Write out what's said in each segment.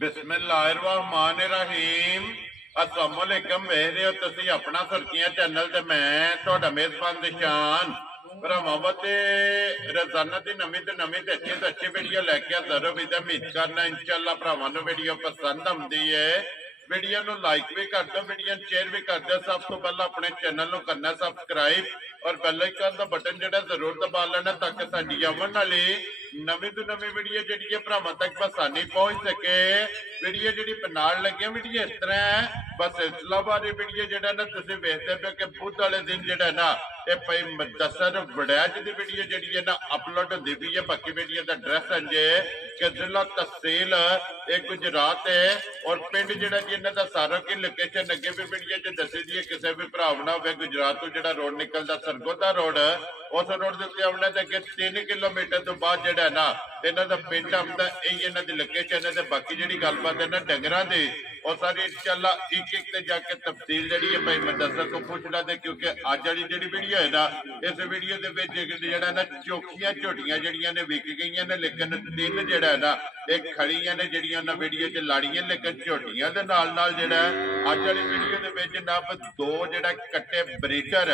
बिस्मिल्लाहिर्रहमानिर्रहीम। अस्सलाम वालेकुम। वेख रहे हो तुसी अपना सुर्खियां चैनल ते मैं तुहाडा मेजबान निशान भरावां ते रोजाना की नवी तो अच्छी वीडियो लैके हाजिर हो। उम्मीद करना इंशाअल्लाह भरावां नूं वीडियो पसंद आउंदी है। वीडियो नूं लाइक भी कर दो, वीडियो शेयर भी कर दो। सब तो पहला अपने चैनल नूं करना सबसक्राइब और बेल आइकन का बटन जिहड़ा जरूर दबा लेना ताकि साडी आउण वाली नवी तो नवी वीडियो जी भरावां तक आसानी पहुंच सके। वीडियो जी नाल लगे वीडियो इस तरह है, बस इस्लामाबादी वीडियो जो ना तुम वेखते पे कि बुध वाले दिन जो ना ये भाई मुदस्सर वड़ैच की वीडियो जी है ना अपलोड होती पई है। बाकी वीडियो का एड्रैस है कि जिला तहसील एक गुजरात है और पिंड जो जी इन्हों का सारा की लोकेशन अगे भी वीडियो च दसी दी है। किसी भी भरा ना हो गुजरात तो जो रोड निकलता सरगोदा रोड, उस रोड के उत्ते आने तो अगे 3 किलोमीटर तो बाद जो ना इन्हों का पिंड आता, यही इन्हों की लोकेशन है। बाकी जी गलबात है ना डंगरां दी और सारी इंशाअल्लाह एक एक ते जाके तफसील जी है भाई मुदस्सर को पूछना दे, क्योंकि अज वाली जी वीडियो है ना इस वीडियो के ना चौखियां झोटियां जड़ियां ने विक गई ने, लेकिन 3 जड़ा ना एक खड़ियां ने जड़ियां ना वीडियो च लाड़ियां, लेकिन झोटियां दे नाल नाल जड़ा अज वाली वीडियो के जनाब 2 जड़ा कट्टे ब्रीडर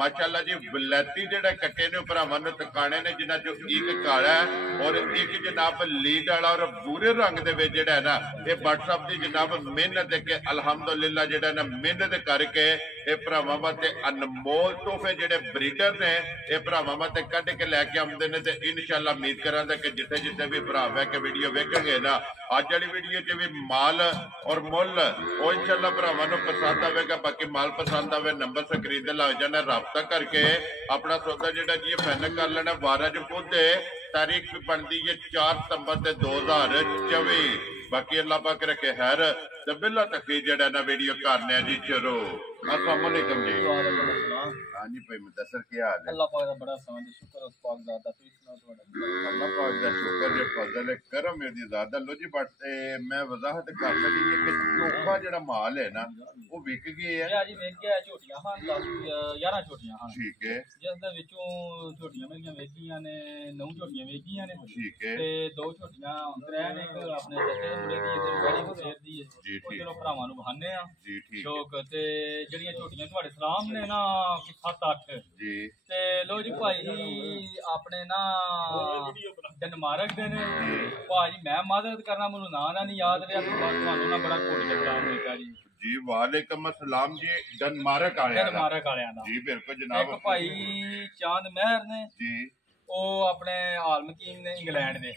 माशाअल्लाह जी वलैती जड़ा कट्टे ने भरावां नूं तकाने ने, जिन्हां चों एक काला और एक जनाब लीड वाला और भूरे रंग दे विच जड़ा ना ये व्हाट्सएप की जनाब मेहनत के अलहमदुलिल्लाह जड़ा ना मेहनत करके ये भरावां वास्ते अनमोल तोहफे जेडे ब्रीडर ने ये भरावां वास्ते कढ के लैके आउंदे ने। ते इंशाअल्लाह उम्मीद करांगा कि जिथे जिथे भी भरा वह के वीडियो वेखेंगे ना अज वाली वीडियो च भी माल और मुल वो इंशाअल्लाह भरावां नूं पसंद आवेगा। बाकी माल पसंद आवे नंबर स्क्रीन ते लग जाना, राबता करके अपना सौदा जेड़ा जी फाइनल कर लेना। 12 जो बुध तारीख बनती है 4 सितंबर 2024। बाकी अल्लाह पाक रखे खैर ते बिल्ला तकरीर जड़ा ना वीडियो करने जी शुरू। अस्सलाम वालेकुम जी। हाँ जी भाई मुदस्सर क्या हाल है? अल्लाह पाक दा बड़ा समझ शुक्र उस पाक दा ता तुसी सुनाओ तुम्हारा? अल्लाह पाक दा शुक्र है, फजल है, करम है दी ज़ात लो जी। बट मैं वजाहत कर सकी है कि चोखा जड़ा माल है ना वो विक गए है। जी विक गया झोटियां हां 11 झोटियां हां। ठीक है। जिस दे विचों झोटियां मेरियां विक गईयां ने, 9 झोटियां विक गईयां ने। ठीक है। ते 2 झोटियां त्रै ने, एक अपने जत्ते दे मुंडे दी ते गाड़ी को शेर दी है। जी ओ ठीक। चलो भरावां नूं बहाने आ जी ठीक। शौक ते जड़ियां झोटियां तुहाडे सलाम ने ना 7-8 जी ते लो जी भाई अपने ना डनमार्क दे ने भाजी। मैं मदद करना मैनू ना नहीं याद रहा तो बस तुहानू ना बड़ा कोटी दा सलाम मिलता जी। जी वालेकुम अस्सलाम जी। डनमार्क आया डनमार्क वालियां दा जी बिल्कुल जनाब। एक भाई चांद मेहर ने जी वो अपने आलमकीन ने इंग्लैंड दे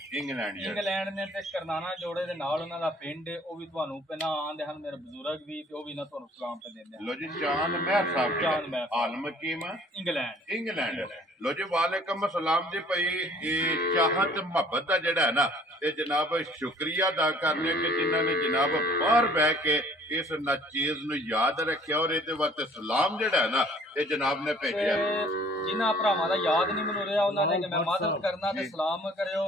ने ते करनाना जोड़े दे नाल उन्हां दा पिंड ओ भी तुहानू पहला आंदे हन मेरे बुजुर्ग भी ते ओ भी ना तुहानू सलाम पे देंदे। लो जी चांद मेहर साहब चांद मेहर आलमकीन इंग्लैंड। लो जी वालेकुम अस्सलाम जी। भाई चाहत मोहब्बत का जड़ा है ना ये जनाब शुक्रिया अदा करने कि जिन्होंने जनाब बाहर बह के इस चीज नूं याद रखिया और ये वास्ते सलाम जड़ा है ना ये जनाब ने भेजा। जिन्हां भरावां दा याद नहीं मैनू रहा उन्होंने कि मैं मदद करना ते सलाम करियो।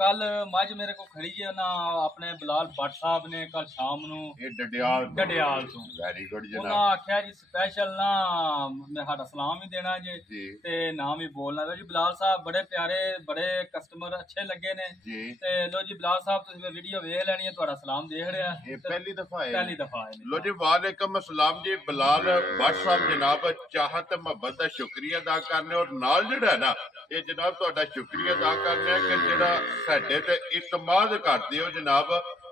कल मझ मेरे को खड़ी है ना अपने बिलाल भट्ट साहब ने कल शाम नूं डडियाल तो वेरी गुड जनाब उन्हां आख्या जी स्पेशल ना मैं साडा सलाम ही देना जे ते नाम ही बोलना। लो जी बिलाल साहब बड़े प्यारे बड़े कस्टमर अच्छे लगे ने ते लो जी बिलाल साहब तुसीं वीडियो वेख लैनी है, तुहाडा सलाम देख रहा है पहली दफा है। लो जी वालेकुम अस्सलाम जी। बिलाल भट्ट साहब जनाब चाहत मोहब्बत का शुक्रिया अदा करने और नाल जड़ा है ना ये जनाब तुहाडा शुक्रिया अदा करने कि जड़ा साडे ते इतमाद करदे हो जनाब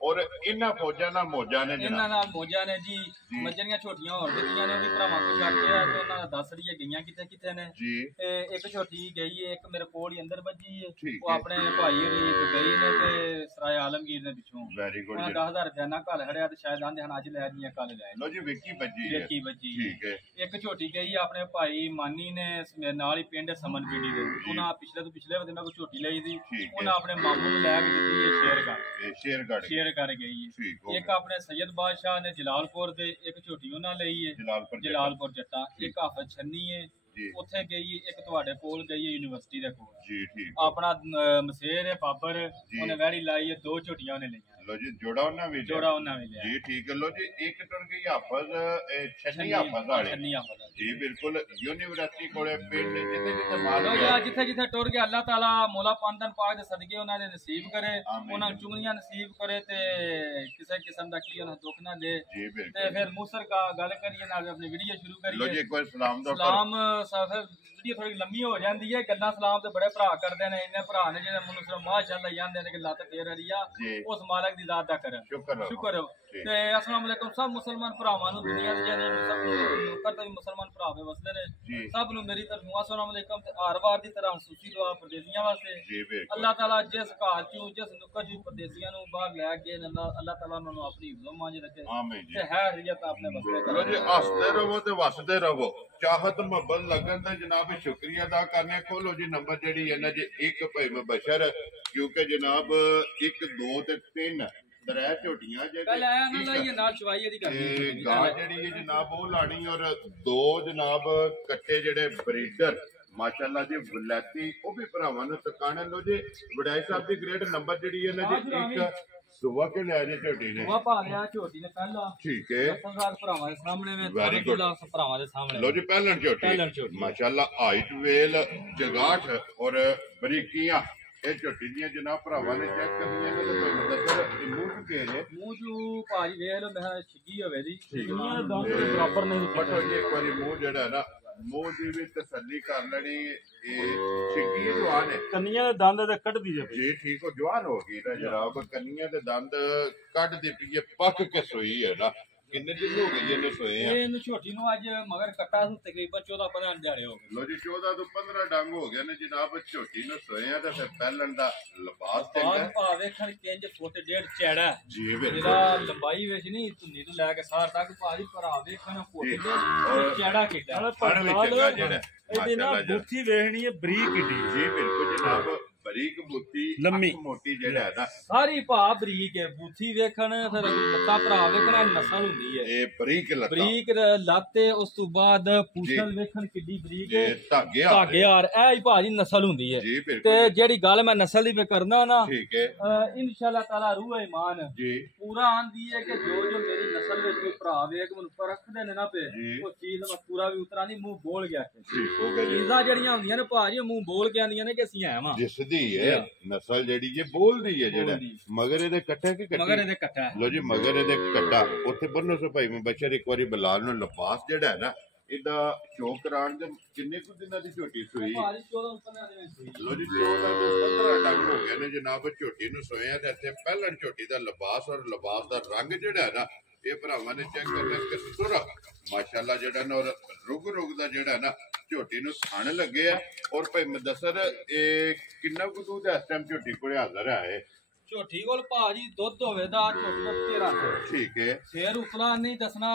और इन्हां फौजां नाल मौजां ने इन्हां नाल मौजां ने जी। मजरियां छोटियां होर दित्तियां ने, ओह भी भरावां को छड्ड के ते उन्हां दा दस रही गईयां किथे किथे ने जी। ते एक छोटी गई है, एक मेरे कोल ही अंदर बजी है, वो अपने भाई होरी गई ने ते सराय आलमगीर ने पिछों वेरी गुड 10,000 रुपया ना कल खड़िया ते शायद आंदे हन अज लै जी कल लै। लो जी विकी बजी ठीक है। एक छोटी गई अपने भाई मानी ने मेरे नाल ही पिंड समन पीड़ी दे, उन्हां पिछले तो पिछले हफ्ते मैं कोई छोटी लई दी, उन्हां अपने मामू नूं लै के दित्ती है शेरगढ़ कर गई है। एक अपने सैयद बादशाह ने जलालपुर दे एक छोटी उन्हां लई है जलालपुर जट्टा। एक हाफिज छन्नी है उत्थे गई, एक तुहाडे कोल गई है यूनिवर्सिटी दे कोल जी ठीक। अपना मसेर है बाबर उन्हें वैड़ी लाई है, 2 छोटियां उन्हें लईयां। लो जी जोड़ा उन्हां भी लिया जी ठीक है। लो जी एक टुर गई हाफिज छन्नी हाफिज वाले ਜੀ ਬਿਲਕੁਲ ਯੂਨੀਵਰਸਿਟੀ ਕੋਲੇ ਪਿੰਡ ਜਿੱਥੇ ਜਿੱਥੇ ਮਾਲ ਲੋ ਜੀ ਜਿੱਥੇ ਜਿੱਥੇ ਟੁਰ ਗਿਆ ਅੱਲਾਹ ਤਾਲਾ ਮੌਲਾ ਪੰਦਨ ਪਾਕ ਦੇ ਸਦਕੇ ਉਹਨਾਂ ਦੇ ਨਸੀਬ ਕਰੇ, ਉਹਨਾਂ ਨੂੰ ਚੁੰਗੀਆਂ ਨਸੀਬ ਕਰੇ ਤੇ ਕਿਸੇ ਕਿਸਮ ਦਾ ਕੀ ਉਹਨਾਂ ਦੁੱਖ ਨਾ ਦੇ। ਤੇ ਫਿਰ ਮੂਸਰ ਕਾ ਗੱਲ ਕਰੀਏ ਨਾਲ ਆਪਣੀ ਵੀਡੀਓ ਸ਼ੁਰੂ ਕਰੀਏ। ਲੋ ਜੀ ਇੱਕ ਵਾਰ ਸਲਾਮ ਦਾ ਸਲਾਮ ਸਾਫਰ ਵੀਡੀਓ ਥੋੜੀ ਲੰਮੀ ਹੋ ਜਾਂਦੀ ਹੈ, ਗੱਲਾਂ ਸਲਾਮ ਤੇ ਬੜੇ ਭਰਾ ਕਰਦੇ ਨੇ, ਇੰਨੇ ਭਰਾ ਨੇ ਜਿਹੜੇ ਮੈਨੂੰ ਸਿਰ ਮਾਸ਼ਾਅੱਲਾ ਜਾਂਦੇ ਨੇ ਕਿ ਲੱਤ ਫੇਰ ਰਹੀ ਆ, ਉਸ ਮਾਲਕ ਦੀ ਜ਼ਾਤ ਦਾ ਕਰਨ ਸ਼ੁਕਰ ਹੋ। ਤੇ अस्सलाम वालेकुम सब मुसलमान भरावां नु दुनिया दे जाने करता भी मुसलमान भरावे वसदे ने सब नु मेरी तरफ अस्सलाम वालेकुम ते हर वार दी तरह खुसूसी दुआ परदेसियां वास्ते। अल्लाह ताला जिस घर चू जिस नुक्कड़ चू परदेसियां नु बाहर ले गए अल्लाह ताला उन्हां नु अपनी हिफ्ज़ मांझ रखे आमीन ते है रियत अपने वसदे करो जी। हसदे रहो ते वसदे रहो, चाहत मोहब्बत लगन ते जनाब शुक्रिया अदा करने। खोलो जी नंबर जेडी है ना जी एक भाई मुबशर, क्योंकि जनाब 1 2 ते 3 त्रै झोटियां गां जेहड़ी जनाब वो लानी और 2 जनाब कट्टे जेहड़े ब्रीडर माशाअल्लाह जी वलैती वो भी भरावां नूं तकाने। लो जी वडाई साहब दी ग्रेड नंबर जेहड़ी है ना जी एक सुबह के लिया जी झोटी ने झोटी ने पहला ठीक है भरावां दे सामने में वेरी गुड भरावां दे सामने। लो जी पहलन झोटी माशाअल्लाह हाइट वेल जगाठ और बरीकियां ਇਹ ਝੋਟੀ ਦੀਆਂ ਜਨਾਬ ਭਰਾਵਾਂ ਨੇ ਚੈੱਕ ਕਰਨੀਆਂ ਨੇ ਤੇ ਮੈਨੂੰ ਦੱਸੋ ਮੂੰਹ ਚ ਕੇ ਜੇ ਮੂੰਹ ਚ ਭਾਜੀ ਵੇਖ ਲੋ ਮੈਂ ਛਿੱਗੀ ਹੋਵੇ ਦੀ ਕਿੰਨੀਆਂ ਦੰਦ ਬਰਾਬਰ ਨਹੀਂ ਬਟੋ ਜੀ ਇੱਕ ਵਾਰੀ ਮੂੰਹ ਜਿਹੜਾ ਨਾ ਮੂੰਹ ਦੀ ਵੀ ਤਸੱਲੀ ਕਰ ਲੈਣੀ। ਇਹ ਛਿੱਗੀ ਜਵਾਨ ਹੈ, ਕੰਨੀਆਂ ਦੇ ਦੰਦ ਤੇ ਕੱਢਦੀ ਜੇ ਜੀ ਠੀਕ ਹੋ ਜਵਾਨ ਹੋ ਗਈ ਨਾ ਜਨਾਬ, ਕੰਨੀਆਂ ਦੇ ਦੰਦ ਕੱਢਦੀ ਪਈ ਪੱਕ ਕੇ ਸੋਈ ਹੈ ਨਾ। किन्ने दिन हो गए ये सोए हैं ये छोटी नु आज मगर कट्टा से तकरीबन 14-15 दिहाड़े हो गए। लो जी 14 तो 15 डंग हो गए ने जनाब छोटी नु सोए हैं ते फिर पहलन दा लिबास चंगा पा वेखण किंज फुट डेढ़ चैड़ा जी जेड़ा लंबाई विच नहीं तुन्नी तो लेके सार तक भाजी भरा वेखण फुट डेढ़ चैड़ा किड्डा पढ़ भी चंगा जेड़ा ਇਹਦੀ ਨਾ ਬੁੱਥੀ ਵੇਖਣੀ ਹੈ ਬਰੀਕ ਢੀ जी बिल्कुल जनाब ਬਰੀਕ ਬੁੱਤੀ ਲੰਮੀ ਮੋਟੀ ਜਿਹੜਾ ਹੈ ਨਾ ਸਾਰੀ ਭਾ ਬਰੀਕ ਹੈ, ਬੂਥੀ ਵੇਖਣ ਫਿਰ ਲੱਤਾਂ ਭਰਾ ਵੇਖਣ ਨਸਲ ਹੁੰਦੀ ਹੈ ਇਹ ਬਰੀਕ ਲਾਤੇ। ਉਸ ਤੋਂ ਬਾਅਦ ਪੂਛਲ ਵੇਖਣ ਕਿੱਡੀ ਬਰੀਕ ਹੈ, ਧਾਗੇ ਯਾਰ ਇਹ ਹੀ ਭਾਜੀ ਨਸਲ ਹੁੰਦੀ ਹੈ। ਤੇ ਜਿਹੜੀ ਗੱਲ ਮੈਂ ਨਸਲ ਦੀ ਕਰਨਾ ਨਾ ਠੀਕ ਹੈ ਇਨਸ਼ਾਅੱਲਾ ਤਾਲਾ ਰੂਹ ਇਮਾਨ ਜੀ ਪੂਰਾ ਆਂਦੀ ਹੈ ਕਿ ਜੋ ਜੋ ਮੇਰੀ ਨਸਲ ਵਿੱਚ ਕੋਈ ਭਰਾ ਵੇਖ ਮੈਨੂੰ ਪਰਖਦੇ ਨੇ ਨਾ ਪੇ ਉਹ ਚੀਜ਼ ਮੈਂ ਪੂਰਾ ਵੀ ਉਤਰਾ ਨਹੀਂ ਮੂੰਹ ਬੋਲ ਗਿਆ ਚੀਜ਼ਾਂ ਜਿਹੜੀਆਂ ਹੁੰਦੀਆਂ ਨੇ ਭਾਜੀ ਮੂੰਹ ਬੋਲ ਕੇ ਆਂਦੀਆਂ ਨੇ ਕਿ ਅਸੀਂ ਐ ਵਾਂ है नस्ल जेडी ये बोल दी है जेड़ा मगर एदे कट्टा की मगर एदे कट्टा लो जी मगर एदे कट्टा ओथे बन्नो सो भाई मैं बच्चे एक बारी बिलाल नु लिबास जेड़ा है ना इदा शो कराण दे किन्ने कुछ दिनां दी झोटी सोई लो जी 14 तो 15 डंग हो गए ने जनाब झोटी नु सोया ते इथे पहलन झोटी दा लिबास और लिबास दा रंग जेड़ा है ना ये भरावां ने चेक करना कि सुरा माशाअल्लाह जेड़ा ना और रुग दा जेड़ा है ना ਝੋਟੀ ਨੂੰ ਥਣ ਲੱਗੇ ਆ। ਔਰ ਭਾਈ ਮੁਦੱਸਰ ਇਹ ਕਿੰਨਾ ਕੁ ਦੁੱਧ ਇਸ ਟਾਈਮ ਝੋਟੀ ਕੋਲੇ ਹਾਜ਼ਰ ਹੈ? ਝੋਟੀ ਕੋਲ ਭਾਜੀ ਦੁੱਧ ਹੋਵੇ ਦਾ ਝੋਟੀ ਦਾ 13 ਠੀਕ ਹੈ ਫੇਰ ਉਤਲਾ ਨਹੀਂ ਦੱਸਣਾ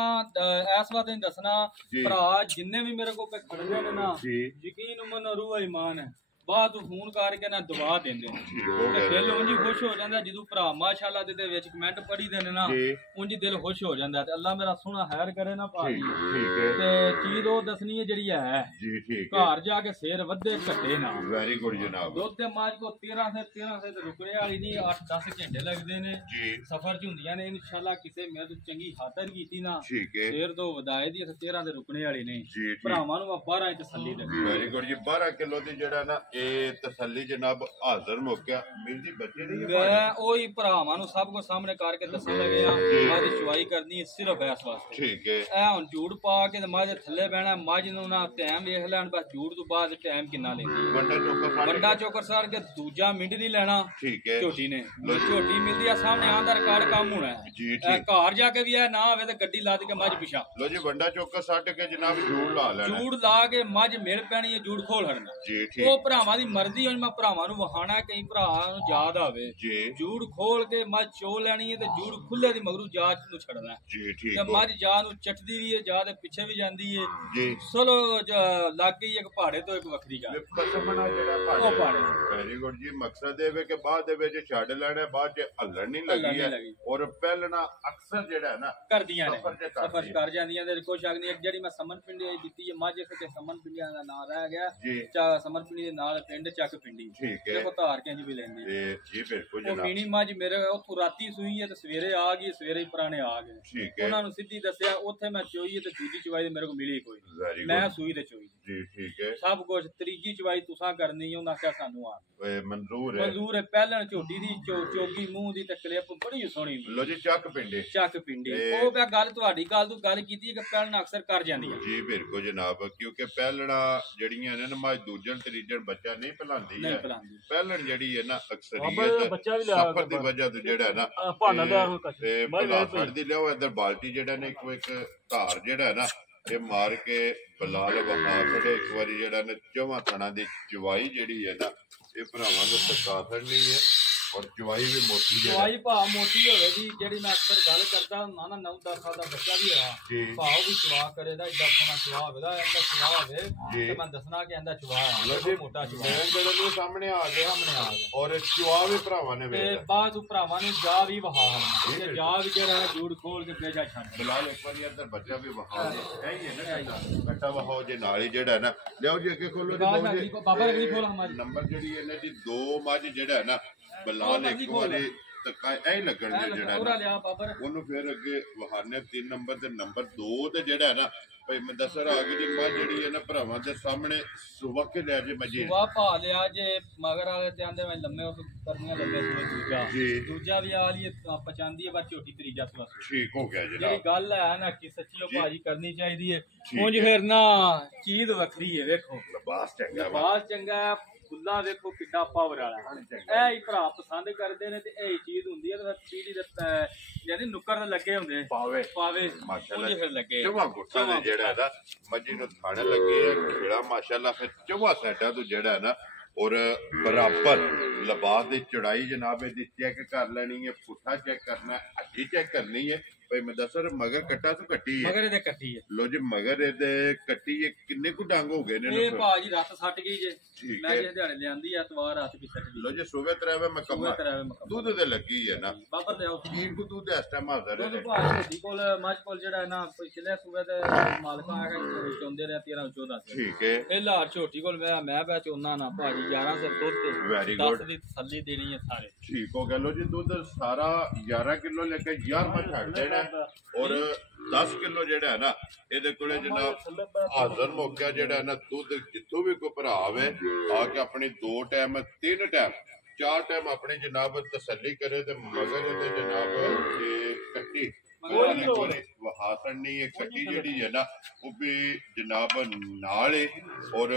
ਇਸ ਵਾਰ ਨਹੀਂ ਦੱਸਣਾ ਭਰਾ ਜਿੰਨੇ ਵੀ ਮੇਰੇ ਕੋਲ ਖੜਦੇ ਨੇ ਨਾ ਯਕੀਨ ਮਨ ਰੂਹ ਇਮਾਨ ਹੈ ਬਾਅਦ ਫੋਨ ਕਰਕੇ ਨਾ ਦੁਆ ਦਿੰਦੇ ਨੇ ਦਿਲ ਉਂਝ ਖੁਸ਼ ਹੋ ਜਾਂਦਾ ਜਦੋਂ ਭਰਾ ਮਾਸ਼ਾਅੱਲਾ ਦੇ ਵਿੱਚ ਕਮੈਂਟ ਪੜੀ ਦੇ ਨੇ ਨਾ ਉਂਝ ਦਿਲ ਖੁਸ਼ ਹੋ ਜਾਂਦਾ ਤੇ ਅੱਲਾ ਮੇਰਾ ਸੋਹਣਾ ਖੈਰ ਕਰੇ ਨਾ ਭਾਜੀ। ਠੀਕ ਹੈ ਤੇ ਚੀਜ਼ ਉਹ ਦੱਸਣੀ ਹੈ ਜਿਹੜੀ ਹੈ ਜੀ ਠੀਕ ਹੈ ਘਰ ਜਾ ਕੇ ਸੇਰ ਵੱਧੇ ਘਟੇ ਨਾ। ਵੈਰੀ ਗੁੱਡ ਜਨਾਬ। ਦੁੱਧ ਦੇ ਮਾਜ ਕੋ 13 ਸੇ ਰੁਕਣੇ ਵਾਲੀ ਨਹੀਂ 8-10 ਘੰਟੇ ਲੱਗਦੇ ਨੇ ਜੀ ਸਫਰ ਚ ਹੁੰਦੀਆਂ ਨੇ ਇਨਸ਼ਾਅੱਲਾ ਕਿਸੇ ਮੇਰੇ ਤੋਂ ਚੰਗੀ ਖਾਤਰ ਕੀਤੀ ਨਾ ਠੀਕ ਹੈ ਸੇਰ ਤੋਂ ਵਧਾਏ ਦੀ 13 ਦੇ ਰੁਕਣੇ ਵਾਲੀ ਨਹੀਂ ਜੀ ਭਰਾਵਾਂ ਨੂੰ 12 ਤਸੱਲੀ ਦੇ। ਵੈਰੀ ਗੁੱਡ ਜੀ 12 ਕਿਲੋ ਦੀ ਜਿਹੜਾ ਨਾ ਇਹ ਤਸੱਲੀ ਜਨਾਬ ਹਾਜ਼ਰ ਮੌਕਿਆ ਮਿਲਦੀ ਬੱਚੇ ਦੀ ਮੈਂ ਉਹੀ ਭਰਾਵਾਂ ਨੂੰ ਸਭ ਕੁਝ ਸਾਹਮਣੇ ਕਰਕੇ ਦੱਸਣ ਲੱਗੇ ਆ ਮੱਝ ਚੁਆਈ ਕਰਨੀ ਸਿਰਫ ਇਸ ਵਾਸਤੇ ਠੀਕ ਹੈ। ਇਹ ਹੁਣ ਝੂੜ ਪਾ ਕੇ ਤੇ ਮੱਝ ਥੱਲੇ ਬਹਿਣਾ ਮੱਝ ਨੂੰ ਨਾ ਟਾਈਮ ਵੇਖ ਲੈਣ ਬਸ ਝੂੜ ਤੋਂ ਬਾਅਦ ਟਾਈਮ ਕਿੰਨਾ ਲੈਂਦੀ ਵੱਡਾ ਚੋਕਰ ਸਾੜ ਕੇ ਦੂਜਾ ਮਿੰਟ ਨਹੀਂ ਲੈਣਾ ਠੀਕ ਹੈ ਝੋਟੀ ਨੇ ਝੋਟੀ ਮਿਲਦੀ ਆ ਸਾਹਮਣੇ ਆਂਦਾ ਰਿਕਾਰਡ ਕੰਮ ਹੋਣਾ ਜੀ ਠੀਕ ਘਰ ਜਾ ਕੇ ਵੀ ਇਹ ਨਾ ਹੋਵੇ ਤੇ ਗੱਡੀ ਲਾ ਦੇ ਕੇ ਮੱਝ ਪਿਛਾ ਲੋ ਜੀ ਵੱਡਾ ਚੋਕਰ ਸੱਟ ਕੇ ਜਨਾਬ ਝੂੜ ਲਾ ਲੈਣਾ ਝੂੜ ਲਾ ਕੇ ਮੱਝ ਮਿਲ ਪੈਣੀ ਹੈ ਝੂੜ ਖੋਲ ਹੜਨਾ ਜੀ ਠੀਕ ਉਹ ਭਰਾਵਾਂ ਦੀ ਮਰਜ਼ੀ ਹੋਣੀ ਮੈਂ ਭਰਾਵਾਂ ਨੂੰ ਵਹਾਣਾ ਕਈ ਭਰਾ ਨੂੰ ਯਾਦ ਆਵੇ ਜੂੜ ਖੋਲ ਕੇ ਮੱਝ ਚੋ ਲੈਣੀ ਹੈ ਤੇ ਜੂੜ ਖੁੱਲੇ ਦੀ ਮਗਰੂ ਜਾਚ ਨੂੰ ਛੱਡਣਾ ਜੀ ਠੀਕ ਤੇ ਮੱਝ ਜਾ ਨੂੰ ਚੱਟਦੀ ਵੀ ਹੈ ਜਾ ਦੇ ਪਿੱਛੇ ਵੀ ਜਾਂਦੀ ਹੈ ਜੀ ਚਲੋ ਲੱਗ ਗਈ ਇੱਕ ਪਹਾੜੇ ਤੋਂ ਇੱਕ ਵੱਖਰੀ ਗੱਲ ਪਸਮਣਾ ਜਿਹੜਾ ਉਹ ਪਹਾੜੇ ਵੈਰੀ ਗੁੱਡ ਜੀ ਮਕਸਦ ਇਹ ਵੇ ਕਿ ਬਾਅਦ ਦੇ ਵਿੱਚ ਛੱਡ ਲੈਣਾ ਬਾਅਦ ਚ ਹੱਲਣ ਨਹੀਂ ਲੱਗੀ ਹੈ ਔਰ ਪਹਿਲਣਾ ਅਕਸਰ ਜਿਹੜਾ ਹੈ ਨਾ ਕਰਦੀਆਂ ਨੇ ਸਫਰ ਕਰ ਜਾਂਦੀਆਂ ਤੇ ਕੋਈ ਸ਼ੱਕ ਨਹੀਂ ਜਿਹੜੀ ਮੈਂ ਸਮਨ ਪਿੰਡੀ ਦਿੱਤੀ ਹੈ ਮੱਝ ਤੇ ਸਮਨ ਪਿੰਡੀਆਂ ਦਾ ਨਾਮ ਰਹਿ ਗਿਆ ਸਮਨ ਪਿੰਡੀ ਦੇ ਨਾਲ ਵਾਲੇ ਪਿੰਡ ਚੱਕ ਪਿੰਡੀ ਠੀਕ ਹੈ ਦੇਖੋ ਧਾਰ ਕੇ ਵੀ ਲੈਂਦੇ ਜੀ ਬਿਲਕੁਲ ਉਹ ਜਨਾਬ ਮੀਣੀ ਮੱਝ ਮੇਰੇ ਉੱਥੋਂ ਰਾਤੀ ਸੂਈ ਹੈ ਤੇ ਸਵੇਰੇ ਆ ਗਈ ਸਵੇਰੇ ਹੀ ਪੁਰਾਣੇ ਆ ਗਏ ਠੀਕ ਹੈ ਉਹਨਾਂ ਨੂੰ ਸਿੱਧੀ ਦੱਸਿਆ ਉੱਥੇ ਮੈਂ ਚੋਈ ਤੇ ਦੂਜੀ ਚਵਾਈ ਮੇਰੇ ਕੋਲ ਮਿਲੀ ਕੋਈ ਵੈਰੀ ਮੈਂ ਗੁੱਡ ਸੂਈ ਤੇ ਚੋਈ ਜੀ ਠੀਕ ਹੈ ਸਭ ਕੁਝ ਤੀਜੀ ਚਵਾਈ ਤੁਸਾਂ ਕਰਨੀ ਉਹਨਾਂ ਆਖਿਆ ਸਾਨੂੰ ਆ ਮਨਜ਼ੂਰ ਹੈ ਮਨਜ਼ੂਰ ਹੈ ਪਹਿਲਣ ਝੋਟੀ ਦੀ ਚੋਗੀ ਮੂੰਹ ਦੀ ਤੇ ਕਲਿੱਪ ਬੜੀ ਸੋਹਣੀ ਲੋ ਜੀ ਚੱਕ ਪਿੰਡੇ ਚੱਕ ਪਿੰਡੀ ਉਹ ਮੈਂ ਗੱਲ ਤੁਹਾਡੀ ਗੱਲ ਤੋਂ ਗੱਲ ਕੀਤੀ ਕਿ ਪਹਿਲਣ ਅਕਸਰ ਕਰ ਜਾਂਦੀਆਂ ਜੀ ਬਿਲਕੁਲ ਜਨਾਬ ਕਿਉਂਕਿ ਪਹਿਲਣਾ ਜਿਹੜੀਆਂ ਨੇ ਨਾ ਮੱਝ ਦੂਜਣ ਤੀਜਣ ਬੱਚਾ ਨਹੀਂ ਪਲਾਉਂਦੀ ਨਹੀਂ ਹੈ ਪਲਾਉਂਦੀ ਪਹਿਲਣ ਜਿਹੜੀ ਹੈ ਨਾ ਅਕਸਰੀਅਤ ਸਫਰ ਦੀ ਵਜ੍ਹਾ ਤੋਂ ਜਿਹੜਾ ਨਾ ਤੇ ਬਲਾ ਫੜਦੀ ਲਿਆਓ ਇਧਰ ਬਾਲਟੀ ਜਿਹੜਾ ਨੇ ਇੱਕ ਧਾਰ ਜਿਹੜਾ ਨਾ ਇਹ ਮਾਰ ਕੇ ਬਲਾਲ ਵਹਾ ਛੜੇ ਇੱਕ ਵਾਰੀ ਜਿਹੜਾ ਨੇ ਚੌਵਾਂ ਥਣਾ ਦੀ ਚਵਾਈ ਜਿਹੜੀ ਹੈ ਨਾ ਇਹ ਭਰਾਵਾਂ ਨੂੰ ਤਕਾ ਛੜਨੀ ਹੈ ਔਰ ਚਵਾਈ ਵੀ ਮੋਟੀ ਹੈ ਚਵਾਈ ਭਾ ਮੋਟੀ ਹੋਵੇ ਜੀ ਜਿਹੜੀ ਮੈਂ ਅਕਸਰ ਗੱਲ ਕਰਦਾ ਹੁੰਦਾ ਨਾ 9-10 ਸਾਲ ਦਾ ਬੱਚਾ ਵੀ ਹੋਇਆ ਭਾ ਵੀ ਚਵਾ ਕਰੇਦਾ ਏਡਾ ਸੋਹਣਾ ਚਵਾ ਹੋਵੇਦਾ ਇਹਦਾ ਚਵਾ ਹੋਵੇ ਤੇ ਮੈਂ ਦੱਸਣਾ ਕਿ ਇਹਦਾ ਚਵਾ ਹੈ ਮੋਟਾ ਚਵਾ ਜਿਹੜੇ ਸਾਹਮਣੇ ਆ ਗਿਆ ਔਰ ਚਵਾ ਵੀ ਭਰਾਵਾਂ ਨੇ ਤੇ ਬਾਅਦ ਭਰਾਵਾਂ ਨੇ ਜਾ ਵੀ ਵਹਾ ਤੇ ਜਾ ਵੀ ਜਿਹੜਾ ਜੂੜ ਖੋਲ ਕੇ ਭੇਜਾ ਛੱਡ ਬਲਾਲ ਇੱਕ ਵਾਰੀ ਅੰਦਰ ਬੱਚਾ ਵੀ ਵਹਾ ਇਹੀ ਹੈ ਨਾ ਬੱਟਾ ਵਹਾਓ ਜੇ ਨਾਲ ਹੀ ਜਿਹੜਾ ਨਾ ਲਿਆਓ ਜੀ ਅੱਗੇ ਖੋਲੋ ਜੀ ਬਾਬਾ ਅਗਲੀ ਖੋਲ ਹਮਾਰੀ ਨੰਬਰ ਜਿਹੜੀ ਇਹਨਾਂ ਦੀ 2 ਮੱਝ ਜਿਹੜਾ ਨਾ ਬਲਾਲ ਇੱਕ ਵਾਰੀ ਤੱਕਾ ਐ ਲੱਗਣਗੇ ਜਿਹੜਾ ਉਹਨੂੰ ਫਿਰ ਅੱਗੇ ਵਹਾਨੇ 3 ਨੰਬਰ ਤੇ ਨੰਬਰ 2 ਤੇ ਜਿਹੜਾ ਨਾ ਭਾਈ ਮੈਂ ਦੱਸਰ ਆ ਗਈ ਜੀ ਮੱਝ ਜਿਹੜੀ ਹੈ ਨਾ ਭਰਾਵਾਂ ਦੇ ਸਾਹਮਣੇ ਸੁਬਾ ਕੇ ਲਿਆ ਜੇ ਮੱਝੇ ਸੁਬਾ ਪਾ ਲਿਆ ਜੇ ਮਗਰ ਵਾਲੇ ਤੇ ਆਂਦੇ ਮੈਂ ਲੰਮੇ ਉਸ ਕਰਨੀਆਂ ਲੰਮੇ ਦੂਜਾ ਵੀ ਆ ਲਈ ਪਚਾਂਦੀ ਹੈ ਪਰ ਝੋਟੀ ਤਰੀਜਾ ਸੁਬਾ ਠੀਕ ਹੋ ਗਿਆ ਜਨਾਬ ਜਿਹੜੀ ਗੱਲ ਹੈ ਨਾ ਕਿ ਸੱਚੀ ਉਹ ਭਾਜੀ ਕਰਨੀ ਚਾਹੀਦੀ ਹੈ ਉਂਝ ਫਿਰ ਨਾ ਚੀਜ਼ ਵੱਖਰੀ ਹੈ ਵੇਖੋ ਲਿਬਾਸ ਚੰਗਾ ਖੁੱਲਾ ਵੇਖੋ ਕਿੱਡਾ ਪਾਵਰ ਵਾਲਾ ਇਹ ਹੀ ਭਰਾ ਪਸੰਦ ਕਰਦੇ ਨੇ ਤੇ ਇਹ ਚੀਜ਼ ਹੁੰਦੀ ਹੈ ਤੇ ਪੀੜੀ ਦੇ ਯਾਨੀ ਨੁੱਕਰ ਤੇ ਲੱਗੇ ਹੁੰਦੇ ਪਾਵੇ ਮਾਸ਼ਾਅੱਲਾ ਫਿਰ ਲੱਗੇ ਚਵਾ ਗੁੱਟਾ ਨੇ ਜਿਹੜਾ ਨਾ ਮੱਝੀ ਨੂੰ ਥਾਣੇ ਲੱਗੇ ਖੇੜਾ ਮਾਸ਼ਾਅੱਲਾ ਫਿਰ ਚਵਾ ਸਾਈਡਾਂ ਤੋਂ ਜਿਹੜਾ ਨਾ ਔਰ ਬਰਾਬਰ ਲਿਬਾਸ ਦੀ ਚੜਾਈ ਜਨਾਬ ਇਹਦੀ ਚੈੱਕ ਕਰ ਲੈਣੀ ਹੈ ਪੁੱਠਾ ਚੈੱਕ ਕਰਨਾ ਅੱਡੀ ਚੈੱਕ ਕਰਨੀ ਹੈ ਭਾਈ ਮੈਂ ਦੱਸਰ ਮਗਰ ਕੱਟਾ ਤੋਂ ਕੱਟੀ ਹੈ ਮਗਰ ਇਹਦੇ ਕੱਟੀ ਹੈ ਲੋ ਜੀ ਮਗਰ ਇਹਦੇ ਕੱਟੀ ਹੈ ਕਿੰਨੇ ਕੁ ਡੰਗ ਹੋ ਗਏ ਨੇ ਇਹ ਭਾਜੀ ਰਾਤ ਸੱਟ ਗਈ ਜੇ ਮੈਂ ਜੇ ਦਿਹਾੜੇ ਲਿਆਂਦੀ ਐਤਵਾਰ ਰਾਤ ਵੀ ਸੱਟ ਗਈ ਲੋ ਜੀ ਸੂਬੇ ਤਰਾਵੇ ਮਕਮਾ ਦੁੱਧ ਤੇ ਲੱਗੀ ਹੈ ਨਾ ਬਾਬਰ ਲਿਆਓ ਕੀ ਕੋ ਦੁੱਧ ਇਸ ਟਾਈਮ ਹਾਜ਼ਰ ਹੈ ਦੁੱਧ ਭਾਜੀ ਕੋਲ ਮੱਝ ਕੋਲ ਜਿਹੜਾ ਨਾ ਪਿਛਲੇ ਸੂਬੇ ਦੇ ਮਾਲਕਾਂ ਆ ਕੇ ਚੋਂਦੇ ਰਹੇ 13 14 ਠੀਕ ਹੈ ਇਹ ਲਾਰ ਛੋਟੀ ਕੋਲ ਮੈਂ ਬੈ ਚੋਨਾ ਨਾ ਭਾਜੀ 11 ਸਿਰ ਦੁੱਧ ਤੇ ਵੈਰੀ ਗੁੱਡ 10 ਦੀ ਥੱਲੀ ਦੇਣੀ ਹੈ ਸਾਰੇ ਠੀਕ ਹੋ ਗਿਆ ਲੋ ਜੀ ਦੁੱਧ ਸਾਰਾ 11 ਕਿਲੋ ਲੈ ਕੇ 11 ਛੱਡ ਦੇਣਾ ਔਰ 10 ਕਿਲੋ ਜਿਹੜਾ ਹੈ ਨਾ ਇਹਦੇ ਕੋਲੇ ਜਨਾਬ ਹਾਜ਼ਰ ਮੌਕਾ ਜਿਹੜਾ ਨਾ ਦੁੱਧ ਜਿੱਥੋਂ ਵੀ ਕੋਈ ਭਰਾ ਆਵੇ ਆ ਕੇ ਆਪਣੀ 2 ਟਾਈਮ 3 ਟਾਈਮ 4 ਟਾਈਮ ਆਪਣੀ ਜਨਾਬ ਤਸੱਲੀ ਕਰੇ ਤੇ ਮਗਰ ਇਹਦੇ ਜਨਾਬ ਇਹ ਕੱਟੀ ਵਹਾਸਣੀ ਕੱਟੀ ਜਿਹੜੀ ਹੈ ਨਾ ਉਹ ਵੀ ਜਨਾਬ ਨਾਲ ਔਰ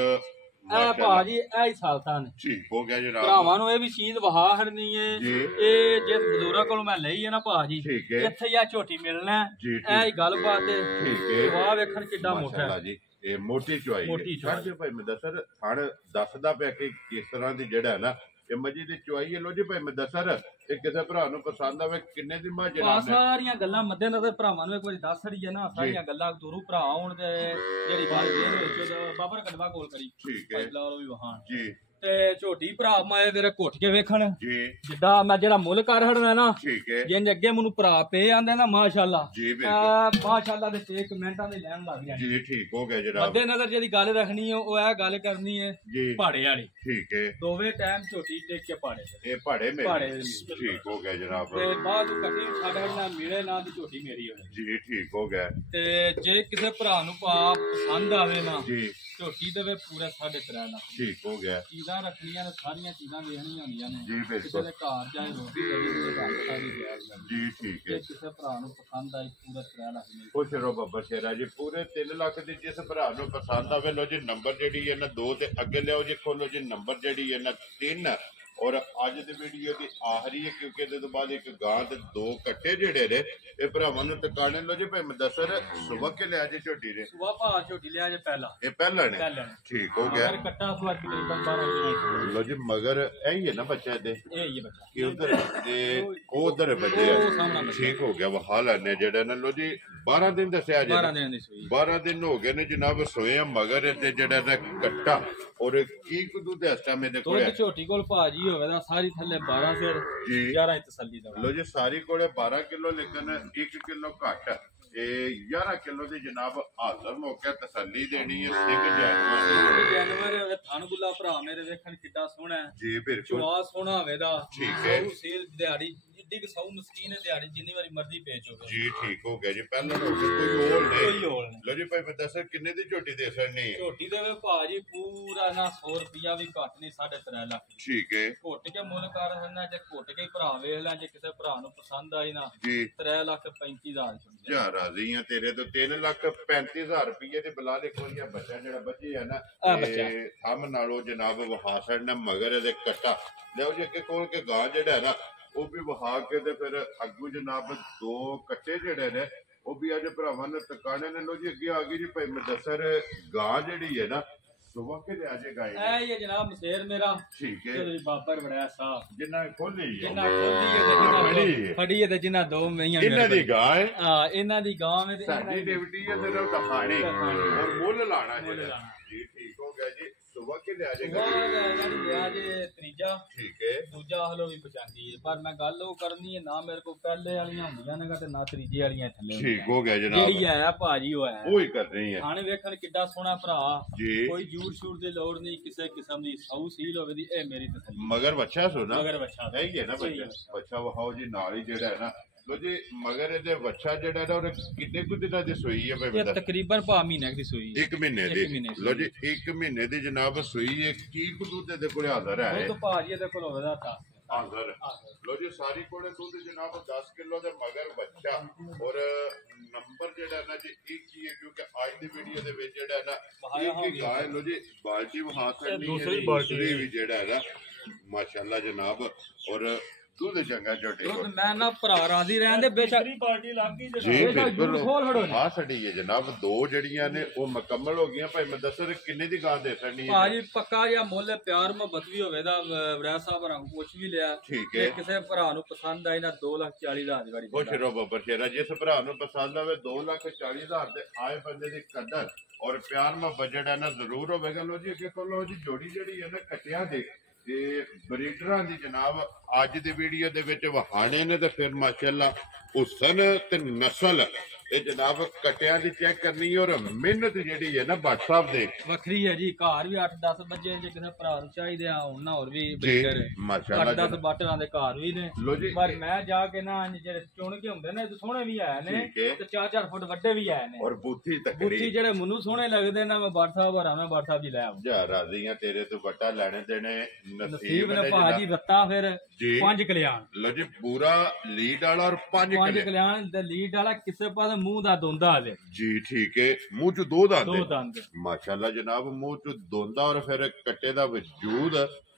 ਭਾਜੀ ਇਹ ਹੀ ਸਾਲਤਾਂ ਨੇ ਠੀਕ ਹੋ ਗਿਆ ਜਨਾਬ ਭਰਾਵਾਂ ਨੂੰ ਇਹ ਵੀ ਚੀਜ਼ ਵਹਾ ਹੜਨੀ ਏ ਇਹ ਜਿਸ ਬਜ਼ੁਰਗਾਂ ਕੋਲੋਂ ਮੈਂ ਲਈ ਹੈ ਨਾ ਭਾਜੀ ਇੱਥੇ ਹੀ ਆ ਝੋਟੀ ਮਿਲਣਾ ਇਹ ਹੀ ਗੱਲਬਾਤ ਹੈ ਠੀਕ ਹੈ ਵਾਹ ਵੇਖਣ ਕਿੱਡਾ ਮੋਟਾ ਹੈ ਜੀ ਇਹ ਮੋਟੀ ਚੁਆਈ ਹੈ ਭਾਈ ਮੈਂ ਦੱਸਰ ਥਣ ਦੱਸਦਾ ਪਿਆ ਕਿ ਕਿਸ ਤਰ੍ਹਾਂ ਦੀ ਜਿਹੜਾ ਹੈ ਨਾ ਇਹ ਮੱਝੀ ਦੀ ਚੁਆਈ ਹੈ ਲੋ ਜੀ ਭਾਈ ਮੈਂ ਦੱਸਰ ਇਹ ਕਿਸੇ ਭਰਾ ਨੂੰ ਪਸੰਦ ਆਵੇ ਕਿੰਨੇ ਦੀ ਮੱਝ ਜਨਾਬ ਸਾਰੀਆਂ ਗੱਲਾਂ ਮੱਦੇ ਨਜ਼ਰ ਭਰਾਵਾਂ ਨੂੰ ਇੱਕ ਵਾਰੀ ਦੱਸ ਰਹੀ ਹੈ ਨਾ ਸਾਰੀਆਂ ਗੱਲਾਂ ਦੂਰੂ ਭਰਾ ਆਉਣ ਤੇ ਜਿਹੜੀ ਬਾਤ ਦੇ ਵਿੱਚ ਬਾਬਰ ਕਡਵਾ ਕੋਲ ਕਰੀ ਠੀਕ ਹੈ ਲਾਓ ਵੀ ਵਹਾਂ ਜੀ ਤੇ ਝੋਟੀ ਭਰਾ ਮੈਂ ਤੇਰੇ ਘੁੱਟ ਕੇ ਵੇਖਣ ਜੀ ਜਿੱਦਾਂ ਮੈਂ ਜਿਹੜਾ ਮੁੱਲ ਕਰ ਹੜਨਾ ਨਾ ਠੀਕ ਹੈ ਜਿੰਜ ਅੱਗੇ ਮੈਨੂੰ ਭਰਾ ਪਏ ਆਂਦੇ ਨਾ ਮਾਸ਼ਾਅੱਲਾ ਜੀ ਬਿਲਕੁਲ ਮਾਸ਼ਾਅੱਲਾ ਦੇ 6 ਕਮੈਂਟਾਂ ਦੇ ਲੈਣ ਲੱਗ ਜਾਂਦੇ ਜੀ ਠੀਕ ਹੋ ਗਿਆ ਜਨਾਬ ਮੱਦੇ ਨਜ਼ਰ ਜਿਹੜੀ ਗੱਲ ਰੱਖਣੀ ਹੈ ਉਹ ਇਹ ਗੱਲ ਕਰਨੀ ਹੈ ਪਹਾੜੇ ਵਾਲੀ ਠੀਕ ਹੈ ਦੋਵੇਂ ਟਾਈਮ ਝੋਟੀ ਦੇਖ ਕੇ ਪਹਾੜੇ ਇਹ ਪਹਾੜੇ ਮੇਰੇ ਠੀਕ ਹੋ ਗਿਆ ਜਨਾਬ ਤੇ ਬਾਅਦ ਕੱਟੀ ਸਾਡੇ ਨਾਲ ਮਿਲੇ ਨਾ ਦੀ ਝੋਟੀ ਮੇਰੀ ਹੋਵੇ ਜੀ ਠੀਕ ਹੋ ਗਿਆ ਤੇ ਜੇ ਕਿਸੇ ਭਰਾ ਨੂੰ ਪਸੰਦ ਆਵੇ ਨਾ ਜੀ ਝੋਟੀ ਦੇਵੇ ਪੂਰਾ 3.5 ਦਾ ਠੀਕ ਹੋ ਗਿਆ ਚੀਜ਼ਾਂ ਰੱਖਣੀਆਂ ਨੇ ਸਾਰੀਆਂ ਚੀਜ਼ਾਂ ਵੇਖਣੀਆਂ ਹੁੰਦੀਆਂ ਨੇ ਜੀ ਬਿਲਕੁਲ ਕਿਸੇ ਦੇ ਘਰ ਜਾਏ ਰੋਟੀ ਦੇਵੇ ਜੀ ਠੀਕ ਹੈ ਕਿਸੇ ਭਰਾ ਨੂੰ ਪਸੰਦ ਆਈ ਪੂਰਾ 3 ਲੱਖ ਮਿਲ ਖੁਸ਼ ਰਹੋ ਬੱਬਰ ਸ਼ੇਰਾ ਜੀ ਪੂਰੇ 3 ਲੱਖ ਦੀ ਜਿਸ ਭਰਾ ਨੂੰ ਪਸੰਦ ਆਵੇ ਲੋ ਜੀ ਨੰਬਰ ਜਿਹੜੀ ਹੈ ਨਾ 2 ਤੇ ਅੱਗੇ ਲਿਆਓ ਜੀ ਖੋਲੋ ਜੀ ਨੰਬਰ ਜਿਹੜੀ ਹੈ ਨਾ 3 ਔਰ ਅੱਜ ਦੀ ਵੀਡੀਓ ਦੀ ਆਖਰੀ ਹੈ ਕਿਉਂਕਿ ਇਹਦੇ ਤੋਂ ਬਾਅਦ ਇੱਕ ਗਾਂ ਤੇ 2 ਕੱਟੇ ਜਿਹੜੇ ਨੇ ਇਹ ਭਰਾਵਾਂ ਨੂੰ ਟਿਕਾਣੇ ਲੋ ਜੀ ਭਾਈ ਮਦਸਰ ਸੁਬਹ ਕੇ ਲਿਆ ਜੇ ਝੋਟੀ ਦੇ ਸੁਬਹ ਭਾ ਝੋਟੀ ਲਿਆ ਜੇ ਪਹਿਲਾਂ ਇਹ ਪਹਿਲਾਂ ਨੇ ਠੀਕ ਹੋ ਗਿਆ ਕੱਟਾ ਸੁਆ ਤਕਰੀਬਨ 12 ਲੋ ਜੀ ਮਗਰ ਇਹੀ ਹੈ ਨਾ ਬੱਚਾ ਇਹਦੇ ਇਹ ਹੀ ਹੈ ਬੱਚਾ ਕਿ ਉਧਰ ਤੇ ਉਹ ਉਧਰ ਬੱਚੇ ਠੀਕ ਹੋ ਗਿਆ ਵਹਾ ਲੈਣੇ ਜਿਹੜੇ ਨੇ ਲੋ ਜੀ 12 ਦਿਨ ਦੱਸਿਆ ਜੀ 12 ਦਿਨ ਦੀ ਸੂਈ 12 ਦਿਨ ਹੋ ਗਏ ਨੇ ਜਨਾਬ ਸੋਏ ਮਗਰ ਤੇ ਜਿਹੜਾ ਨਾ ਕੱਟਾ ਔਰ ਕੀ ਕੁਦੂ ਦੇ ਅਸਟਾਮੇ ਦੇ ਕੋਲ ਦੁੱਧ ਝੋਟੀ ਕੋਲ ਭਾਜੀ ਹੋਵੇ ਤਾਂ ਸਾਰੀ ਥੱਲੇ 12 ਸਿਰ 11 ਤਸੱਲੀ ਦਾ ਲੋ ਜੀ ਸਾਰੀ ਕੋਲੇ 12 ਕਿਲੋ ਲੇਕਿਨ 1 ਕਿਲੋ ਘੱਟ ਇਹ 11 ਕਿਲੋ ਦੀ ਜਨਾਬ ਹਾਜ਼ਰ ਮੌਕੇ ਤਸੱਲੀ ਦੇਣੀ ਹੈ। ਸਿੰਘ ਜਾਨਵਰ ਥਣ ਗੁੱਲਾ ਭਰਾ ਮੇਰੇ ਵੇਖਣ ਕਿੱਡਾ ਸੋਹਣਾ ਹੈ ਜੀ, ਬਿਲਕੁਲ ਜਵਾ ਸੋਹਣਾ ਹੋਵੇ ਦਾ। ਠੀਕ ਹੈ। ਸੇਲ ਦਿਹਾੜੀ ਜਿੱਡੀ ਕਿ ਸੌ ਮਸਕੀਨ ਦਿਹਾੜੀ ਜਿੰਨੀ ਵਾਰੀ ਮਰਜ਼ੀ ਵੇਚ ਹੋਵੇ ਜੀ। ਠੀਕ ਹੋ ਗਿਆ ਜੀ, ਪਹਿਲਾਂ ਹੋ ਗਿਆ ਕੋਈ ਹੋਰ ਕੋਈ ਹੋਰ ਨਹੀਂ। ਲੋ ਜੀ ਭਾਈ ਮੈਂ ਦੱਸਾਂ ਕਿੰਨੇ ਦੀ ਝੋਟੀ ਦੇ ਸਕਣੀ? ਝੋਟੀ ਦੇ ਵੇ ਭਾਜੀ ਪੂਰਾ ਨਾ 100 ਰੁਪਿਆ ਵੀ ਘੱਟ ਨਹੀਂ, 3.5 ਲੱਖ। ਠੀਕ ਹੈ। ਘੁੱਟ ਕੇ ਮੁੱਲ ਕਰ ਹਨਾ, ਜੇ ਘੁੱਟ ਕੇ ਭਰਾ ਵੇਖ ਲੈ, ਜੇ ਕਿਸੇ ਭਰਾ ਨੂੰ ਪਸੰਦ ਆਈ ਨਾ ਜੀ 3,35,000 ਜਾ ਰਾਜ਼ੀ ਆ ਤੇਰੇ ਤੋਂ 3,35,000 ਰੁਪਏ ਦੇ ਬਲਾ ਲਿਖੋ ਜੀ। ਬੱਚਾ ਜਿਹੜਾ ਬੱਚੇ ਆ ਨਾ ਇਹ ਥੰਮ ਨਾਲੋਂ ਜਨਾਬ ਵਹਾ ਛੱਡਣਾ ਮਗਰ ਇਹਦੇ ਕੱਟਾ ਲਿਓ ਜੀ ਅੱਗੇ ਕੋਲ ਕੇ ਗਾਂ ਜਿਹੜਾ ਹੈ ਨਾ ਉਹ ਵੀ ਵਹਾ ਕੇ ਤੇ ਫਿਰ ਅੱਗੂ ਜਨਾਬ 2 ਕੱਟੇ ਜਿਹੜੇ ਨੇ ਉਹ ਵੀ ਅੱਜ ਭਰਾਵਾਂ ਨੇ ਟਿਕਾਣੇ ਨੇ। ਲੋ ਜੀ ਅੱਗੇ ਆ ਗਈ ਜੀ ਭਾਈ ਮੁਦੱਸਰ ਗਾਂ ਜਿਹੜੀ ਹੈ ਨਾ ਸੁਬਹ ਕੇ ਲਿਆ ਜੇ ਗਾਈ ਇਹ ਜਨਾਬ ਮਸੇਰ ਮੇਰਾ। ਠੀਕ ਹੈ। ਜੀ ਬਾਬਰ ਬੜਿਆ ਸਾਹਿਬ ਜਿੰਨਾ ਖੋਲੀ ਹੈ ਜਿੰਨਾ ਖੋਲੀ ਹੈ ਤੇ ਜਿੰਨਾ ਫੜੀ ਹੈ ਤੇ ਜਿੰਨਾ 2 ਮਹੀਆਂ ਇਹਨਾਂ ਦੀ ਗਾਂ ਹੈ। ਹਾਂ ਇਹਨਾਂ ਦੀ ਗਾਂ ਹੈ ਤੇ ਸਾਡੀ ਡਿਊਟੀ ਹੈ ਤੇ ਉਹ ਦਿਖਾਣੀ ਔਰ ਮੁੱਲ ਲਾਣਾ ਜੀ। ਠੀਕ ਹੋ ਗਿਆ ਜੀ। ਸੁਬਹ ਕੇ ਲਿਆ ਜੇ ਲਿਆ ਜੇ ਤੀਜਾ। ਠੀਕ ਹੈ। ਦੂਜਾ ਹਲੋ ਵੀ ਪਛਾਂਦੀ ਹੈ ਪਰ ਮੈਂ ਗੱਲ ਉਹ ਕਰਨੀ ਹੈ ਨਾ ਮੇਰੇ ਕੋਲ ਪਹਿਲੇ ਵਾਲੀਆਂ ਹੁੰਦੀਆਂ ਨੇ ਤੇ ਨਾ ਤੀਜੇ ਵਾਲੀਆਂ ਥੱਲੇ। ਠੀਕ ਹੋ ਗਿਆ ਜਨਾਬ। ਜਿਹੜੀ ਆਇਆ ਭਾਜੀ ਉਹ ਆਇਆ ਉਹੀ ਕਰ ਰਹੀ ਹੈ। ਖਾਣੇ ਵੇਖਣ ਕਿੱਡਾ ਸੋਹਣਾ ਭਰਾ ਜੀ। ਕੋਈ ਜੂਰ ਸ਼ੂਰ ਦੀ ਲੋੜ ਨਹੀਂ, ਕਿਸੇ ਕਿਸਮ ਦੀ ਸੌ ਸੀਲ ਹੋਵੇ ਦੀ। ਇਹ ਮੇਰੀ ਤਸੱਲੀ। ਮਗਰ ਬੱਚਾ ਸੋਨਾ ਮਗਰ ਬੱਚਾ ਹੈ ਹੀ ਹੈ ਨਾ ਬੱਚਾ ਵਹਾਓ ਜੀ ਨਾਲ ਹੀ ਜਿਹੜਾ ਹੈ ਨਾ। ਲੋ ਜੀ ਮਗਰ ਇਹਦੇ ਬੱਚਾ ਜਿਹੜਾ ਨਾ ਉਹ ਕਿੰਨੇ ਕੁ ਦਿਨਾਂ ਦੀ ਸੂਈ ਹੈ ਭਾਈ? ਤਕਰੀਬਨ ਭਾ ਮਹੀਨੇ ਦੀ ਸੂਈ। 1 ਮਹੀਨੇ ਦੀ। ਲੋ ਜੀ 1 ਮਹੀਨੇ ਦੀ ਜਨਾਬ ਸੂਈ ਹੈ। ਕੀ ਕੁ ਦੁੱਧ ਇਹਦੇ ਕੋਲ ਹਾਜ਼ਰ ਹੈ? ਉਹ ਤਾਂ ਭਾਜੀ ਇਹਦੇ ਕੋਲ ਹੋਵੇ ਦਾ ਹਾਜ਼ਰ। ਲੋ ਜੀ ਸਾਰੀ ਕੋਲੇ ਦੁੱਧ ਜਨਾਬ 10 ਕਿਲੋ ਦੇ ਮਗਰ ਬੱਚਾ ਔਰ ਨੰਬਰ ਜਿਹੜਾ ਨਾ ਜੀ ਇੱਕ ਹੀ ਹੈ ਕਿਉਂਕਿ ਅੱਜ ਦੀ ਵੀਡੀਓ ਦੇ ਵਿੱਚ ਜਿਹੜਾ ਨਾ ਇੱਕ ਗਾਂ ਲੋ ਜੀ ਬਾਲਟੀ ਵਹਾ ਕਰਨੀ ਹੈ। ਦੂਸਰੀ ਬਾਲਟੀ ਵੀ ਜਿਹੜਾ ਹੈ ਨਾ ਮਾਸ਼ਾਅੱਲਾ ਜਨਾਬ ਔਰ ਦੁੱਧ ਚੰਗਾ ਝੋਟੀ ਕੋਲ। ਮੈਂ ਨਾ ਭਰਾ ਰਾਜ਼ੀ ਰਹਿਣ ਦੇ ਬੇਸ਼ੱਕ ਪਾਰਟੀ ਲੱਗ ਗਈ ਜੀ ਬਿਲਕੁਲ ਆ ਛੜੀ ਹੈ ਜਨਾਬ। 2 ਜਿਹੜੀਆਂ ਨੇ ਉਹ ਮੁਕੰਮਲ ਹੋ ਗਈਆਂ। ਭਾਈ ਮੈਂ ਦੱਸੋ ਕਿੰਨੇ ਦੀ ਗਾਂ ਦੇ ਸਕਣੀ ਹੈ? ਭਾਜੀ ਪੱਕਾ ਜਿਹਾ ਮੁੱਲ ਪਿਆਰ ਮੁਹੱਬਤ ਵੀ ਹੋਵੇ ਦਾ ਵੜਾ ਸਾਹਿਬ ਰੰਗ ਪੁੱਛ ਵੀ ਲਿਆ। ਠੀਕ ਹੈ। ਕਿਸੇ ਭਰਾ ਨੂੰ ਪਸੰਦ ਆਈ ਨਾ 2,40,000 ਦੀ ਵਾਰੀ ਖੁਸ਼ ਰਹੋ ਬੱਬਰ ਸ਼ੇਰਾ। ਜਿਸ ਭਰਾ ਨੂੰ ਪਸੰਦ ਆਵੇ 2,40,000 ਦੇ ਆਏ ਬੰਦੇ ਦੀ ਕਦਰ ਔਰ ਪਿਆਰ ਮੁਹੱਬਤ ਜਿਹੜਾ ਨਾ ਜ਼ਰੂਰ ਹੋਵੇਗਾ। ਲੋ ਜੀ ਅੱਗੇ ਕੋਲੋਂ ਜੀ ਜੋੜੀ ਜਿਹੜੀ ਹੈ ਨਾ ਕੱਟਿਆਂ ਦੇ ਤੇ ਬਰੀਡਰਾਂ ਦੀ ਜਨਾਬ ਅੱਜ ਦੀ ਵੀਡੀਓ ਦੇ ਵਿੱਚ ਵਹਾਣੇ ਨੇ ਤੇ ਫਿਰ ਮਾਸ਼ਾਅੱਲਾ ਹੁਸਨ ਤੇ ਨਸਲ ਇਹ ਜਨਾਬ ਕਟਿਆਂ ਦੀ ਚੈੱਕ ਕਰਨੀ ਔਰ ਮਿਹਨਤ ਜਿਹੜੀ ਹੈ ਨਾ ਭੱਟ ਸਾਹਿਬ ਦੇ ਵੱਖਰੀ ਹੈ ਜੀ। ਘਰ ਵੀ 8-10 ਬੱਚੇ ਜੇ ਕਿਸੇ ਭਰਾ ਨੂੰ ਚਾਹੀਦੇ ਆ ਹੁਣ ਨਾ ਹੋਰ ਵੀ ਬਰੀਡਰ ਮਾਸ਼ਾਅੱਲਾ 8-10 ਬਾਟਰਾਂ ਦੇ ਘਰ ਵੀ ਨੇ। ਪਰ ਮੈਂ ਜਾ ਕੇ ਨਾ ਜਿਹੜੇ ਚੁਣ ਕੇ ਹੁੰਦੇ ਨੇ ਸੋਹਣੇ ਵੀ ਆਏ ਨੇ ਤੇ 4-4 ਫੁੱਟ ਵੱਡੇ ਵੀ ਆਏ ਨੇ ਔਰ ਬੁੱਥੀ ਤਕੜੀ। ਬੁੱਥੀ ਜਿਹੜੇ ਮੈਨੂੰ ਸੋਹਣੇ ਲੱਗਦੇ ਨੇ ਮੈਂ ਭੱਟ ਸਾਹਿਬ ਹਰਾਣਾ ਭੱਟ ਸਾਹਿਬ ਜੀ ਲੈ ਆਵਾਂ। ਜਾ ਰਾਜ਼ੀਆਂ ਤੇਰੇ ਤੋਂ ਵੱਟਾ ਲੈਣੇ ਦੇਣੇ ਨਸੀਬ ਨੇ ਭਾਜੀ ਦਿੱਤਾ। ਫਿਰ 5 ਕਲਿਆਣ ਲੋ ਜੀ ਪੂਰਾ ਲੀਡ ਵਾਲਾ ਔਰ 5 ਕਲਿਆਣ ਤੇ ਲੀਡ ਵਾਲਾ ਕਿਸੇ ਪਾਸੇ ਮੂੰਹ ਦਾ ਦੋਂਦਾ ਆ ਜੀ। ਠੀਕ ਹੈ। ਮੂੰਹ ਚ 2 ਦੰਦ ਮਾਸ਼ਾਅੱਲਾ ਜਨਾਬ ਮੂੰਹ ਚ ਦੋਂਦਾ ਔਰ ਫਿਰ ਕੱਟੇ ਦਾ ਵਜੂਦ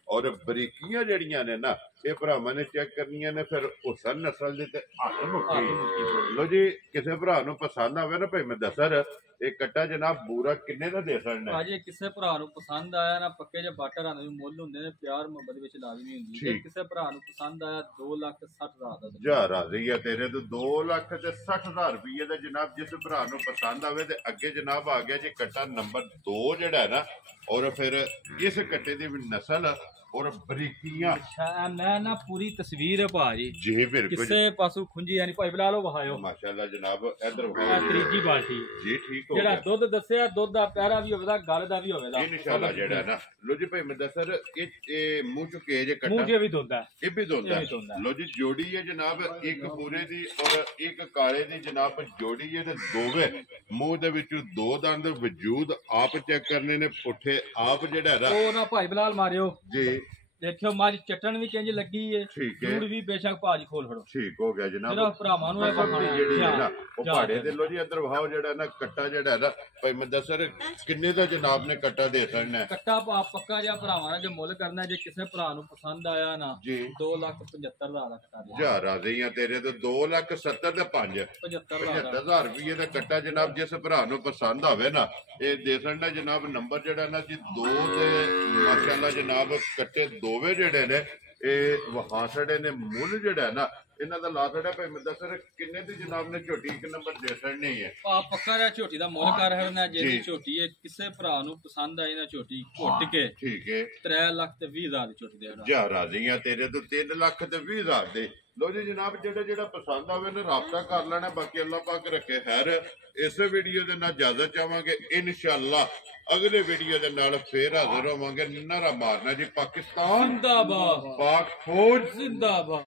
ਔਰ ਬਰੀਕੀਆਂ ਜਿਹੜੀਆਂ ਨੇ ਨਾ ਇਹ ਭਰਾਵਾਂ ਨੇ ਚੈੱਕ ਕਰਨੀਆਂ ਨੇ। ਫਿਰ ਹੁਸਨ ਨਸਲ ਦੇ ਤੇ ਹੱਥ ਮੁੱਕੀ। ਲੋ ਜੀ ਕਿਸੇ ਭਰਾ ਨੂੰ ਪਸੰਦ ਆਵੇ ਨਾ ਭਾਈ ਮੈਂ ਦੱਸਰ ਇਹ ਕੱਟਾ ਜਨਾਬ ਬੂਰਾ ਕਿੰਨੇ ਦਾ ਦੇ ਸਕਣਾ? ਭਾਜੀ ਕਿਸੇ ਭਰਾ ਨੂੰ ਪਸੰਦ ਆਇਆ ਨਾ ਪੱਕੇ ਜੇ ਬਾਟਰਾਂ ਦੇ ਮੁੱਲ ਹੁੰਦੇ ਨੇ ਪਿਆਰ ਮੁਹੱਬਤ ਵਿੱਚ ਲਾਜ਼ਮੀ ਹੁੰਦੀ ਹੈ। ਕਿਸੇ ਭਰਾ ਨੂੰ ਪਸੰਦ ਆਇਆ 2,60,000 ਦਾ ਜਾ ਰਾਜ਼ੀ ਆ ਤੇਰੇ ਤੋਂ 2,60,000 ਰੁਪਏ ਦਾ ਜਨਾਬ। ਜਿਸ ਭਰਾ ਨੂੰ ਪਸੰਦ ਆਵੇ ਤੇ ਅੱਗੇ ਜਨਾਬ ਆ ਗਿਆ ਜੀ ਕੱਟਾ ਨੰਬਰ 2 ਜਿਹੜਾ ਹੈ ਨਾ ਔਰ ਫਿਰ ਇਸ ਕੱਟੇ ਦੀ ਵੀ ਨਸਲ ਔਰ ਬਰੀਕੀਆਂ। ਅੱਛਾ ਮੈਂ ਨਾ ਪੂਰੀ ਤਸਵੀਰ ਹੈ ਭਾਜੀ ਜੀ ਬਿਲਕੁਲ ਕਿਸੇ ਪਾਸੋਂ ਖੁੰਝੀ ਯਾਨੀ ਭਾਈ ਬੁਲਾ ਲਓ ਵਹਾਇਓ ਮਾਸ਼ਾਅੱਲਾ ਜਨਾਬ ਇਧਰ ਤੀਜੀ ਬਾਲਟੀ ਜੀ। ਠੀਕ ਹੋ ਜਿਹੜਾ ਦੁੱਧ ਦੱਸਿਆ ਦੁੱਧ ਦਾ ਪਿਆਰਾ ਵੀ ਹੋਵੇਗਾ ਗੱਲ ਦਾ ਵੀ ਹੋਵੇਗਾ ਇਨਸ਼ਾਅੱਲਾ ਜਿਹੜਾ ਨਾ। ਲੋ ਜੀ ਭਾਈ ਮੁਦੱਸਰ ਇਹ ਮੂੰਹ ਚੁੱਕੇ ਜੇ ਕੱਟਾ ਮੂੰਹ ਜੇ ਵੀ ਦੁੱਧਾ ਇਹ ਵੀ ਦੁੱਧਾ। ਲੋ ਜੀ ਜੋੜੀ ਹੈ ਜਨਾਬ ਇੱਕ ਪੂਰੇ ਦੀ ਔਰ ਇੱਕ ਕਾਲੇ ਦੀ ਜਨਾਬ ਜੋੜੀ ਹੈ ਤੇ ਦੋਵੇਂ ਮੂੰਹ ਦੇ ਵਿੱਚ 2 ਦੰਦ ਵਜੂਦ ਆਪ ਚੈੱਕ ਕਰਨੇ ਨੇ ਪੁੱਠੇ ਆਪ ਜਿਹੜਾ ਨਾ ਉਹ ਨਾ ਭਾਈ ਬਲਾਲ ਮਾਰਿਓ ਜੀ। ਦੇਖਿਓ ਮੱਝ ਚਟਣ ਵੀ ਕਿੰਜ ਲੱਗੀ ਏ। ਠੀਕ ਹੈ। ਜੂੜ ਵੀ ਬੇਸ਼ੱਕ ਭਾਜੀ ਖੋਲ ਫੜੋ। ਠੀਕ ਹੋ ਗਿਆ ਜਨਾਬ। ਜਿਹੜਾ ਭਰਾਵਾਂ ਨੂੰ ਇਹ ਜਿਹੜੀ ਹੈ ਨਾ ਉਹ ਪਹਾੜੇ ਦੇ ਲੋ ਜੀ ਅੰਦਰ ਵਹਾਓ ਜਿਹੜਾ ਨਾ ਕੱਟਾ ਜਿਹੜਾ ਨਾ ਭਾਈ ਮੁਦੱਸਰ ਕਿੰਨੇ ਦਾ ਜਨਾਬ ਨੇ ਕੱਟਾ ਦੇ ਸਕਣਾ? ਕੱਟਾ ਪੱਕਾ ਜਿਹਾ ਭਰਾਵਾਂ ਨੇ ਜੇ ਮੁੱਲ ਕਰਨਾ ਜੇ ਕਿਸੇ ਭਰਾ ਨੂੰ ਪਸੰਦ ਆਇਆ ਨਾ ਜੀ 2,75,000 ਦਾ ਕੱਟਾ ਦੇ। ਜਾ ਰਾਜ਼ੀਆਂ ਤੇਰੇ ਤੋਂ 2,70,000 ਤੇ 75,000 ਰੁਪਏ ਦਾ ਕੱਟਾ ਜਨਾਬ। ਜਿਸ ਭਰਾ ਨੂੰ ਪਸੰਦ ਆਵੇ ਨਾ ਇਹ ਦੇ ਸਕਣਾ ਜਨਾਬ। ਨੰਬਰ ਜਿਹੜਾ ਨਾ ਜੀ 2 ਤੇ ਮਾਸ਼ਾਅੱਲਾ ਜਨਾਬ ਕੱਟੇ ਦੋਵੇਂ ਜਿਹੜੇ ਨੇ ਇਹ ਵਹਾਸੜੇ ਨੇ ਮੁੱਲ ਜਿਹੜਾ ਨਾ ਇਹਨਾਂ ਦਾ ਲਾ ਛੜਿਆ ਭਾਈ ਮੈਂ ਦੱਸ ਕਿੰਨੇ ਦੀ ਜਨਾਬ ਨੇ ਝੋਟੀ ਇੱਕ ਨੰਬਰ ਦੇ ਛੜਨੀ ਹੈ। ਆ ਪੱਕਾ ਰਿਹਾ ਝੋਟੀ ਦਾ ਮੁੱਲ ਕਰ ਹੜਨਾ ਜਿਹੜੀ ਝੋਟੀ ਹੈ ਕਿਸੇ ਭਰਾ ਨੂੰ ਪਸੰਦ ਆਈ ਨਾ ਝੋਟੀ ਘੁੱਟ ਕੇ ਠੀਕ ਹੈ 3,20,000 ਦੀ ਝੋਟੀ ਦੇ ਜਾ ਰਾਜ਼ੀਆਂ ਤੇਰੇ ਤੋਂ 3,20,000 ਦੇ। ਲੋ ਜੀ ਜਨਾਬ ਜਿਹੜਾ ਪਸੰਦ ਆਵੇ ਨਾ ਰਾਬਤਾ ਕਰ ਲੈਣਾ। ਬਾਕੀ ਅੱਲਾਹ ਪਾਕ ਰੱਖੇ ਖੈਰ। ਇਸੇ ਵੀਡੀਓ ਦੇ ਨਾਲ ਇਜਾਜ਼ਤ ਚਾਹਾਂਗੇ ਇਨਸ਼ਾਅੱਲਾ ਅਗਲੇ ਵੀਡੀਓ ਦੇ ਨਾਲ ਫੇਰ ਹਾਜ਼ਰ ਹੋਵਾਂਗੇ। ਨਾਰਾ ਮਾਰਨਾ ਜੀ ਪਾਕਿਸਤਾਨ ਜ਼ਿੰਦਾਬਾਦ, ਪਾਕ ਫੌਜ ਜ਼ਿੰਦਾਬਾਦ।